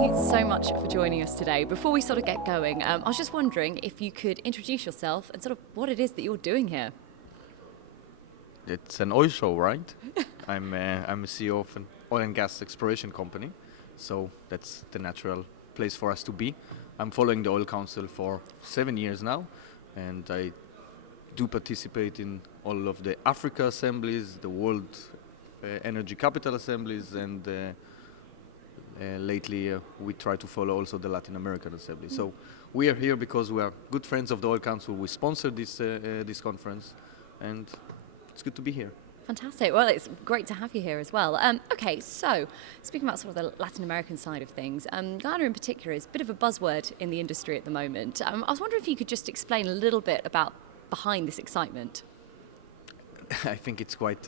you so much for joining us today. Before we sort of get going, I was just wondering if you could introduce yourself and sort of what it is that you're doing here. It's an oil show, right? I'm a CEO of an oil and gas exploration company, so that's the natural place for us to be. I'm following the Oil Council for 7 years now, and I do participate in all of the Africa assemblies, the World Energy Capital assemblies, and lately we try to follow also the Latin American assembly. So we are here because we are good friends of the Oil Council. We sponsored this conference, and it's good to be here. Fantastic. Well, it's great to have you here as well. Okay, so speaking about sort of the Latin American side of things, Ghana in particular is a bit of a buzzword in the industry at the moment. I was wondering if you could just explain a little bit about behind this excitement. I think it's quite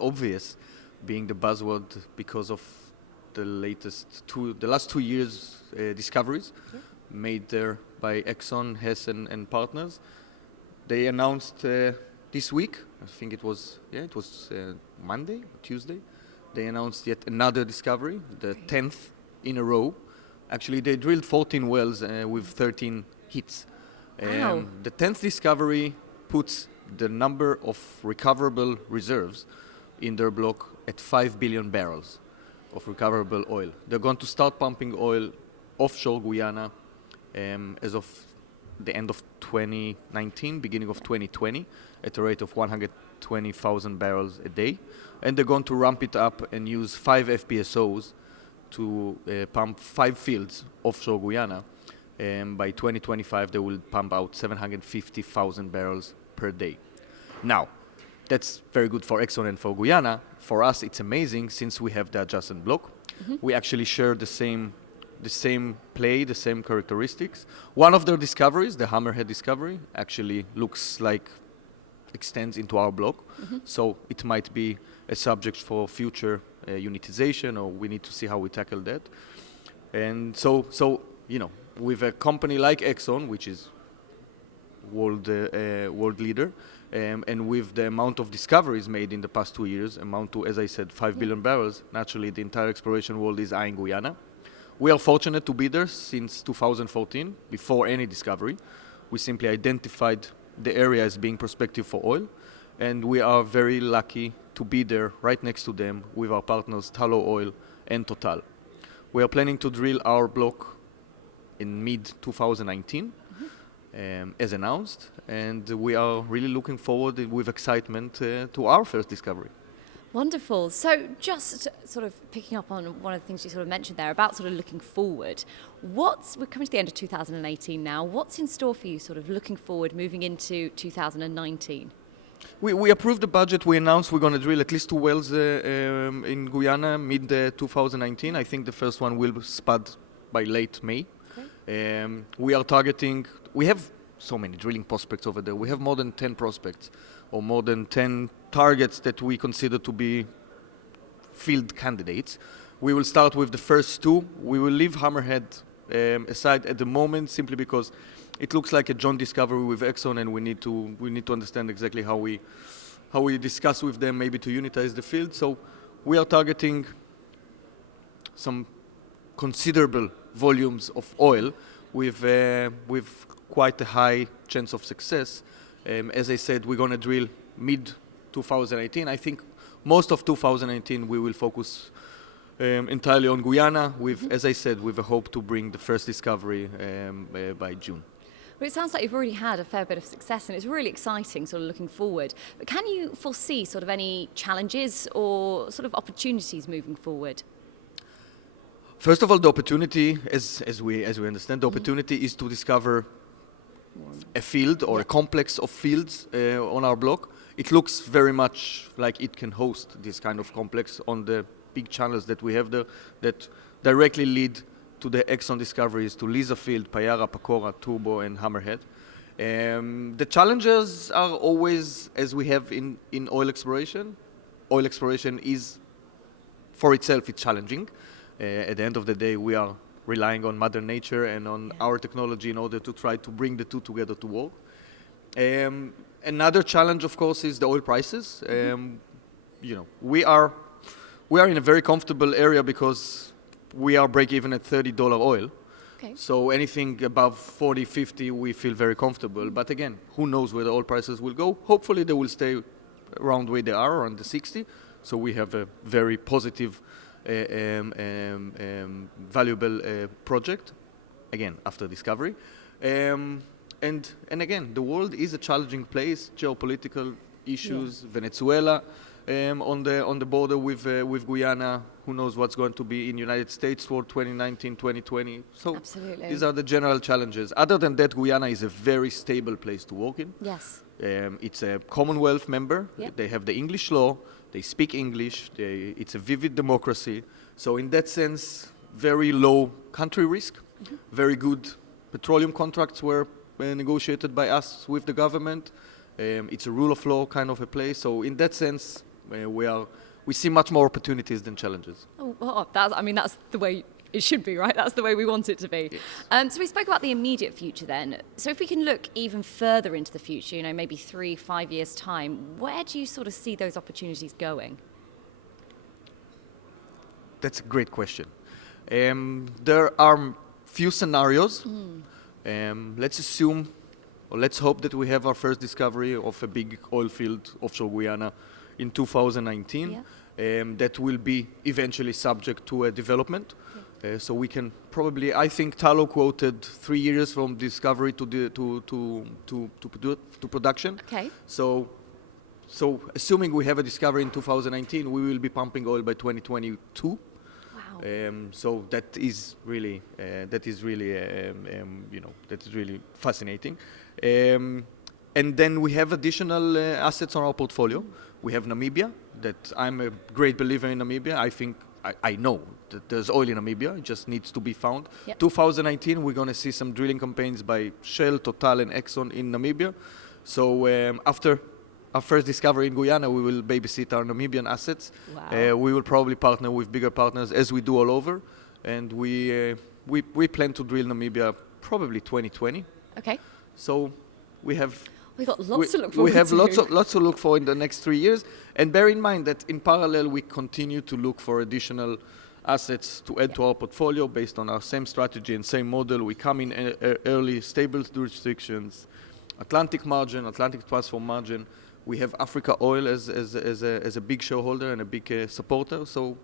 obvious, being the buzzword because of the last 2 years discoveries made there by Exxon, Hess, and partners. They announced this week, I think it was Monday, Tuesday, they announced yet another discovery, the 10th in a row. Actually, they drilled 14 wells with 13 hits. Wow. The 10th discovery puts the number of recoverable reserves in their block at 5 billion barrels of recoverable oil. They're going to start pumping oil offshore Guyana as of the end of 2019, beginning of 2020, at a rate of 120,000 barrels a day. And they're going to ramp it up and use 5 FPSOs to pump 5 fields offshore Guyana. By 2025, they will pump out 750,000 barrels per day. Now, that's very good for Exxon and for Guyana. For us, it's amazing since we have the adjacent block. Mm-hmm. We actually share the same play, the same characteristics. One of their discoveries, the Hammerhead discovery, actually looks like extends into our block. Mm-hmm. So it might be a subject for future unitization, or we need to see how we tackle that. And so with a company like Exxon, which is world leader, and with the amount of discoveries made in the past 2 years, amount to, as I said, 5 billion barrels, naturally the entire exploration world is eyeing Guyana. We are fortunate to be there since 2014, before any discovery. We simply identified the area as being prospective for oil, and we are very lucky to be there right next to them with our partners Tullow Oil and Total. We are planning to drill our block in mid-2019, as announced, and we are really looking forward with excitement to our first discovery. Wonderful. So just sort of picking up on one of the things you sort of mentioned there about sort of looking forward, we're coming to the end of 2018 now, what's in store for you sort of looking forward, moving into 2019? We approved the budget. We announced we're going to drill at least 2 wells in Guyana mid-2019. I think the first one will spud by late May. Okay. We are targeting, we have so many drilling prospects over there. We have more than 10 prospects, or more than 10 targets that we consider to be field candidates. We will start with the first 2. We will leave Hammerhead aside at the moment, simply because it looks like a joint discovery with Exxon, and we need to understand exactly how we discuss with them, maybe to unitize the field. So we are targeting some considerable volumes of oil with quite a high chance of success. As I said, we're going to drill mid-2018. I think most of 2018 we will focus entirely on Guyana, with, as I said, with a hope to bring the first discovery by June. Well, it sounds like you've already had a fair bit of success, and it's really exciting sort of looking forward. But can you foresee sort of any challenges or sort of opportunities moving forward? First of all, the opportunity, as we understand, the opportunity is to discover a field or a complex of fields on our block. It looks very much like it can host this kind of complex on the big channels that we have there that directly lead to the Exxon discoveries, to Liza Field, Payara, Pacora, Turbo, and Hammerhead. The challenges are always, as we have in oil exploration. Oil exploration is, for itself, it's challenging. At the end of the day, we are relying on Mother Nature and on our technology in order to try to bring the two together to work. Another challenge, of course, is the oil prices. We are in a very comfortable area because we are break even at $30 oil. Okay. So anything above 40, 50, we feel very comfortable. But again, who knows where the oil prices will go? Hopefully they will stay around where they are, around the 60. So we have a very positive, valuable project, again, after discovery. And again, the world is a challenging place, geopolitical issues, Venezuela, on the border with Guyana. Who knows what's going to be in United States for 2019, 2020. So Absolutely. these are the general challenges. Other than that, Guyana is a very stable place to work in. Yes. It's a Commonwealth member. Yep. They have the English law. They speak English. It's a vivid democracy. So in that sense, very low country risk. Very good petroleum contracts were negotiated by us with the government. It's a rule of law kind of a place. So in that sense, we see much more opportunities than challenges. Oh, well, that's the way it should be, right? That's the way we want it to be. Yes. So we spoke about the immediate future then. So if we can look even further into the future, maybe 3-5 years' time, where do you sort of see those opportunities going? That's a great question. There are few scenarios. Let's assume, or let's hope that we have our first discovery of a big oil field offshore Guyana in 2019. That will be eventually subject to a development. So we can probably, I think Talo quoted 3 years from discovery to production. Okay. So assuming we have a discovery in 2019, we will be pumping oil by 2022. So that is really fascinating. And then we have additional assets on our portfolio. We have Namibia, that I'm a great believer in Namibia. I know that there's oil in Namibia, it just needs to be found. 2019, we're going to see some drilling campaigns by Shell, Total, and Exxon in Namibia. So after our first discovery in Guyana, we will babysit our Namibian assets. Wow. We will probably partner with bigger partners, as we do all over. And we plan to drill Namibia probably 2020. Okay. So we've got lots to look forward to. We have lots to look for in the next 3 years. And bear in mind that in parallel, we continue to look for additional assets to add to our portfolio based on our same strategy and same model. We come in early, stable jurisdictions, Atlantic margin, Atlantic platform margin. We have Africa Oil as a big shareholder and a big supporter. So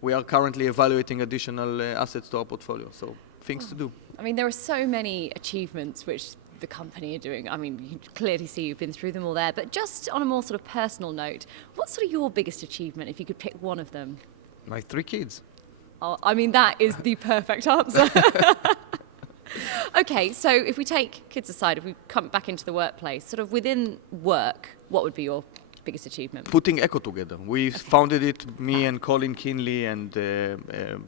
we are currently evaluating additional assets to our portfolio. So things to do. There are so many achievements which the company are doing. You clearly see you've been through them all there. But just on a more sort of personal note, what's sort of your biggest achievement if you could pick one of them? My 3 kids. Oh, that is the perfect answer. Okay, so if we take kids aside, if we come back into the workplace, sort of within work, what would be your biggest achievement? Putting Echo together. We founded it, me and Colin Kinley and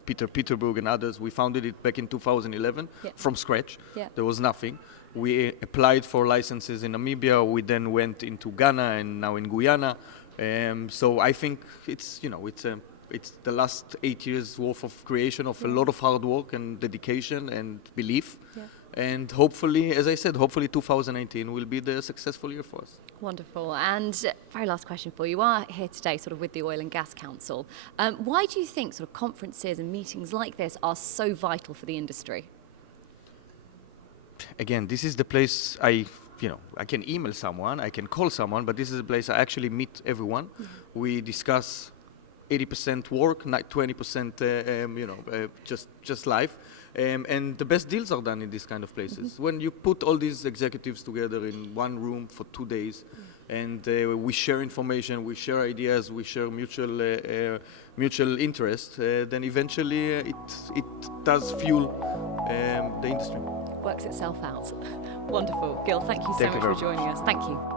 Peter Peterburg and others. We founded it back in 2011 from scratch. There was nothing. We applied for licenses in Namibia. We then went into Ghana and now in Guyana. So I think it's the last 8 years worth of creation of a lot of hard work and dedication and belief. And hopefully, as I said, 2019 will be the successful year for us. Wonderful. And very last question for you. You are here today sort of with the Oil and Gas Council. Why do you think sort of conferences and meetings like this are so vital for the industry? Again, this is the place I can email someone, I can call someone, but this is the place I actually meet everyone. We discuss 80% work, 20% just life. And the best deals are done in these kind of places. When you put all these executives together in one room for 2 days, and we share information, we share ideas, we share mutual interest, then eventually it does fuel the industry. Works itself out. Wonderful. Gil, thank you so much for joining us. Thank you.